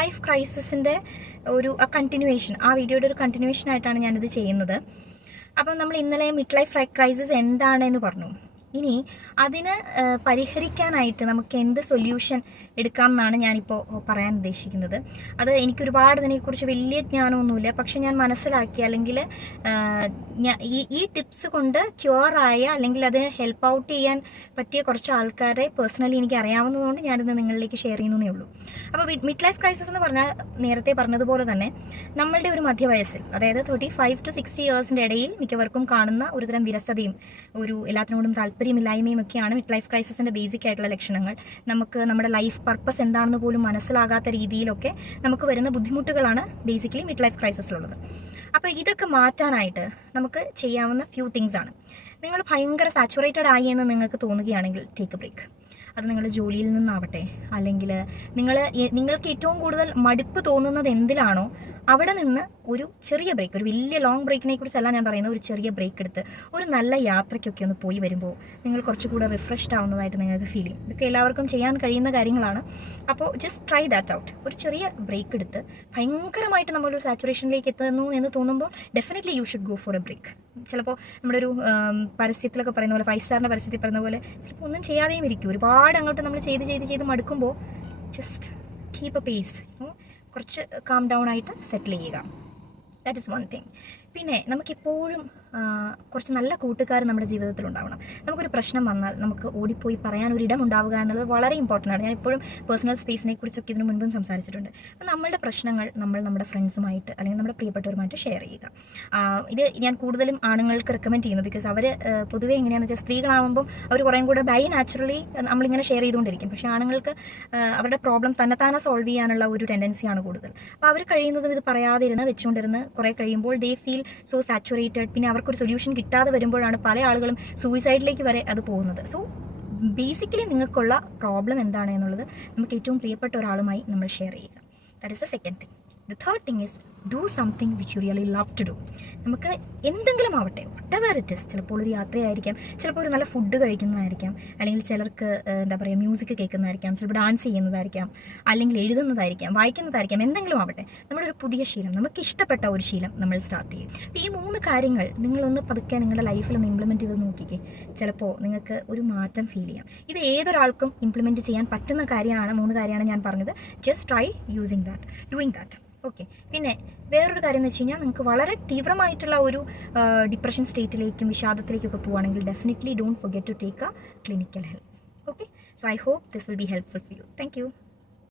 Life ക്രൈസിസിൻ്റെ ഒരു continuation, ആ വീഡിയോയുടെ ഒരു കണ്ടിന്യൂവേഷൻ ആയിട്ടാണ് ഞാനിത് ചെയ്യുന്നത്. അപ്പം നമ്മൾ ഇന്നലെ മിഡ് ലൈഫ് ക്രൈസിസ് എന്താണെന്ന് പറഞ്ഞു. ഇനി അതിന് പരിഹരിക്കാനായിട്ട് നമുക്ക് എന്ത് സൊല്യൂഷൻ എടുക്കാം എന്നാണ് ഞാനിപ്പോൾ പറയാൻ ഉദ്ദേശിക്കുന്നത്. അത് എനിക്കൊരുപാട് ഇതിനെക്കുറിച്ച് വലിയ ജ്ഞാനമൊന്നുമില്ല, പക്ഷെ ഞാൻ മനസ്സിലാക്കി, അല്ലെങ്കിൽ ഈ ടിപ്സ് കൊണ്ട് ക്യൂറായ അല്ലെങ്കിൽ അത് ഹെൽപ്പ് ഔട്ട് ചെയ്യാൻ പറ്റിയ കുറച്ച് ആൾക്കാരെ പേഴ്സണലി എനിക്ക് അറിയാവുന്നതുകൊണ്ട് ഞാനിത് നിങ്ങളിലേക്ക് ഷെയർ ചെയ്യുന്നതേ ഉള്ളൂ. അപ്പോൾ മിഡ് ലൈഫ് ക്രൈസിസ് എന്ന് പറഞ്ഞാൽ നേരത്തെ പറഞ്ഞതുപോലെ തന്നെ നമ്മളുടെ ഒരു മധ്യവയസ്സിൽ, അതായത് 35 to 60 ഇയേഴ്സിൻ്റെ ഇടയിൽ മിക്കവർക്കും കാണുന്ന ഒരുതരം വിരസതയും ഒരു എല്ലാത്തിനോടും താല്പര്യമില്ലായ്മയും ഒക്കെയാണ് മിഡ് ലൈഫ് ക്രൈസിസിൻ്റെ ബേസിക് ആയിട്ടുള്ള ലക്ഷണങ്ങൾ. നമുക്ക് നമ്മുടെ ലൈഫ് പർപ്പസ് എന്താണെന്ന് പോലും മനസ്സിലാകാത്ത രീതിയിലൊക്കെ നമുക്ക് വരുന്ന ബുദ്ധിമുട്ടുകളാണ് ബേസിക്കലി മിഡ് ലൈഫ് ക്രൈസിസിലുള്ളത്. അപ്പോൾ ഇതൊക്കെ മാറ്റാനായിട്ട് നമുക്ക് ചെയ്യാവുന്ന ഫ്യൂ തിങ്സ് ആണ്. നിങ്ങൾ ഭയങ്കര സാച്ചുറേറ്റഡ് ആയി എന്ന് നിങ്ങൾക്ക് തോന്നുകയാണെങ്കിൽ ടേക്ക് എ ബ്രേക്ക്. അത് നിങ്ങളുടെ ജോലിയിൽ നിന്നാവട്ടെ, അല്ലെങ്കിൽ നിങ്ങൾക്ക് ഏറ്റവും കൂടുതൽ മടുപ്പ് തോന്നുന്നത് എന്തിലാണോ അവിടെ നിന്ന് ഒരു ചെറിയ ബ്രേക്ക്, ഒരു വലിയ ലോങ് ബ്രേക്കിനെ കുറിച്ചല്ല ഞാൻ പറയുന്നത്, ഒരു ചെറിയ ബ്രേക്ക് എടുത്ത് ഒരു നല്ല യാത്രയ്ക്കൊക്കെ ഒന്ന് പോയി വരുമ്പോൾ നിങ്ങൾ കുറച്ചുകൂടെ റിഫ്രഷ്ഡ് ആവുന്നതായിട്ട് നിങ്ങൾക്ക് ഫീൽ ചെയ്യും. ഇതൊക്കെ എല്ലാവർക്കും ചെയ്യാൻ കഴിയുന്ന കാര്യങ്ങളാണ്. അപ്പോൾ ജസ്റ്റ് ട്രൈ ദാറ്റ് ഔട്ട്. ഒരു ചെറിയ ബ്രേക്ക് എടുത്ത് ഭയങ്കരമായിട്ട് നമ്മളൊരു സാച്ചുറേഷനിലേക്ക് എത്തുന്നു എന്ന് തോന്നുമ്പോൾ definitely you should go for a break. ചിലപ്പോൾ നമ്മുടെ ഒരു പരസ്യത്തിലൊക്കെ പറയുന്ന പോലെ, 5 സ്റ്റാറിൻ്റെ പരസ്യത്തിൽ പറയുന്ന പോലെ ചിലപ്പോൾ ഒന്നും ചെയ്യാതെയും ഇരിക്കും. ഒരുപാട് അങ്ങോട്ട് നമ്മൾ ചെയ്ത് മടുക്കുമ്പോൾ ജസ്റ്റ് കീപ്പ് എ പേസ്, കുറച്ച് കാം ഡൗൺ ആയിട്ട് സെറ്റിൽ ചെയ്യുക. That is one thing. പിന്നെ നമുക്കെപ്പോഴും കുറച്ച് നല്ല കൂട്ടുകാർ നമ്മുടെ ജീവിതത്തിൽ ഉണ്ടാവണം. നമുക്കൊരു പ്രശ്നം വന്നാൽ നമുക്ക് ഓടിപ്പോയി പറയാൻ ഒരു ഇടം ഉണ്ടാവുക എന്നുള്ളത് വളരെ ഇമ്പോർട്ടൻ്റ് ആണ്. ഞാൻ എപ്പോഴും പേഴ്സണൽ സ്പേസിനെ കുറിച്ചൊക്കെ ഇതിനു മുൻപും സംസാരിച്ചിട്ടുണ്ട്. അപ്പോൾ നമ്മളുടെ പ്രശ്നങ്ങൾ നമ്മുടെ ഫ്രണ്ട്സുമായിട്ട് അല്ലെങ്കിൽ നമ്മുടെ പ്രിയപ്പെട്ടവരുമായിട്ട് ഷെയർ ചെയ്യുക. ഇത് ഞാൻ കൂടുതലും ആണുങ്ങൾക്ക് റെക്കമെൻഡ് ചെയ്യുന്നു. ബിക്കോസ് അവർ പൊതുവേ എങ്ങനെയാണെന്ന് വെച്ചാൽ സ്ത്രീകളാകുമ്പം അവർ കുറേ കൂടെ ബൈ നാച്ചുറലി നമ്മളിങ്ങനെ ഷെയർ ചെയ്തുകൊണ്ടിരിക്കും. പക്ഷേ ആണുങ്ങൾക്ക് അവരുടെ പ്രോബ്ലം തന്നെത്താനെ സോൾവ് ചെയ്യാനുള്ള ഒരു ടെൻഡൻസിയാണ് കൂടുതൽ. അപ്പോൾ അവർ കഴിയുന്നതും ഇത് പറയാതിരുന്ന് വെച്ചുകൊണ്ടിരുന്ന് കുറേ കഴിയുമ്പോൾ ദേ ഫീൽ സോ സാച്ചുറേറ്റഡ്. പിന്നെ അവർക്കൊരു സൊല്യൂഷൻ കിട്ടാതെ വരുമ്പോഴാണ് പല ആളുകളും സൂയിസൈഡിലേക്ക് വരെ അത് പോകുന്നത്. സോ ബേസിക്കലി നിങ്ങൾക്കുള്ള പ്രോബ്ലം എന്താണ് എന്നുള്ളത് നമുക്ക് ഏറ്റവും പ്രിയപ്പെട്ട ഒരാളുമായി നമ്മൾ ഷെയർ ചെയ്യുക. That is the second thing. The third thing is do something which you really love to do. നമുക്ക് എന്തെങ്കിലും ആവട്ടെ, whatever it is, ചിലപ്പോൾ ഒരു യാത്രയായിരിക്കാം, ചിലപ്പോൾ ഒരു നല്ല ഫുഡ് കഴിക്കുന്നതായിരിക്കാം, അല്ലെങ്കിൽ ചിലർക്ക് എന്താ പറയുക മ്യൂസിക് കേൾക്കുന്നതായിരിക്കാം, ചിലപ്പോൾ ഡാൻസ് ചെയ്യുന്നതായിരിക്കാം, അല്ലെങ്കിൽ എഴുതുന്നതായിരിക്കാം, വായിക്കുന്നതായിരിക്കാം, എന്തെങ്കിലും ആവട്ടെ. നമ്മുടെ ഒരു പുതിയ ശീലം, നമുക്ക് ഇഷ്ടപ്പെട്ട ഒരു ശീലം നമ്മൾ സ്റ്റാർട്ട് ചെയ്യും. അപ്പോൾ ഈ 3 കാര്യങ്ങൾ നിങ്ങളൊന്ന് പതുക്കെ നിങ്ങളുടെ ലൈഫിൽ ഒന്ന് ഇംപ്ലിമെൻറ്റ് ചെയ്ത് നോക്കിക്കേ. ചിലപ്പോൾ നിങ്ങൾക്ക് ഒരു മാറ്റം ഫീൽ ചെയ്യാം. ഇത് ഏതൊരാൾക്കും ഇംപ്ലിമെൻറ്റ് ചെയ്യാൻ പറ്റുന്ന കാര്യമാണ്. 3 കാര്യമാണ് ഞാൻ പറഞ്ഞത്. Just try using that, doing that. Okay. പിന്നെ വേറൊരു കാര്യം എന്ന് വെച്ച് കഴിഞ്ഞാൽ, നിങ്ങൾക്ക് വളരെ തീവ്രമായിട്ടുള്ള ഒരു ഡിപ്രഷൻ സ്റ്റേറ്റിലേക്കും വിഷാദത്തിലേക്കൊക്കെ പോവുകയാണെങ്കിൽ definitely don't forget to take a clinical help. Okay. So I hope this will be helpful for you. Thank U.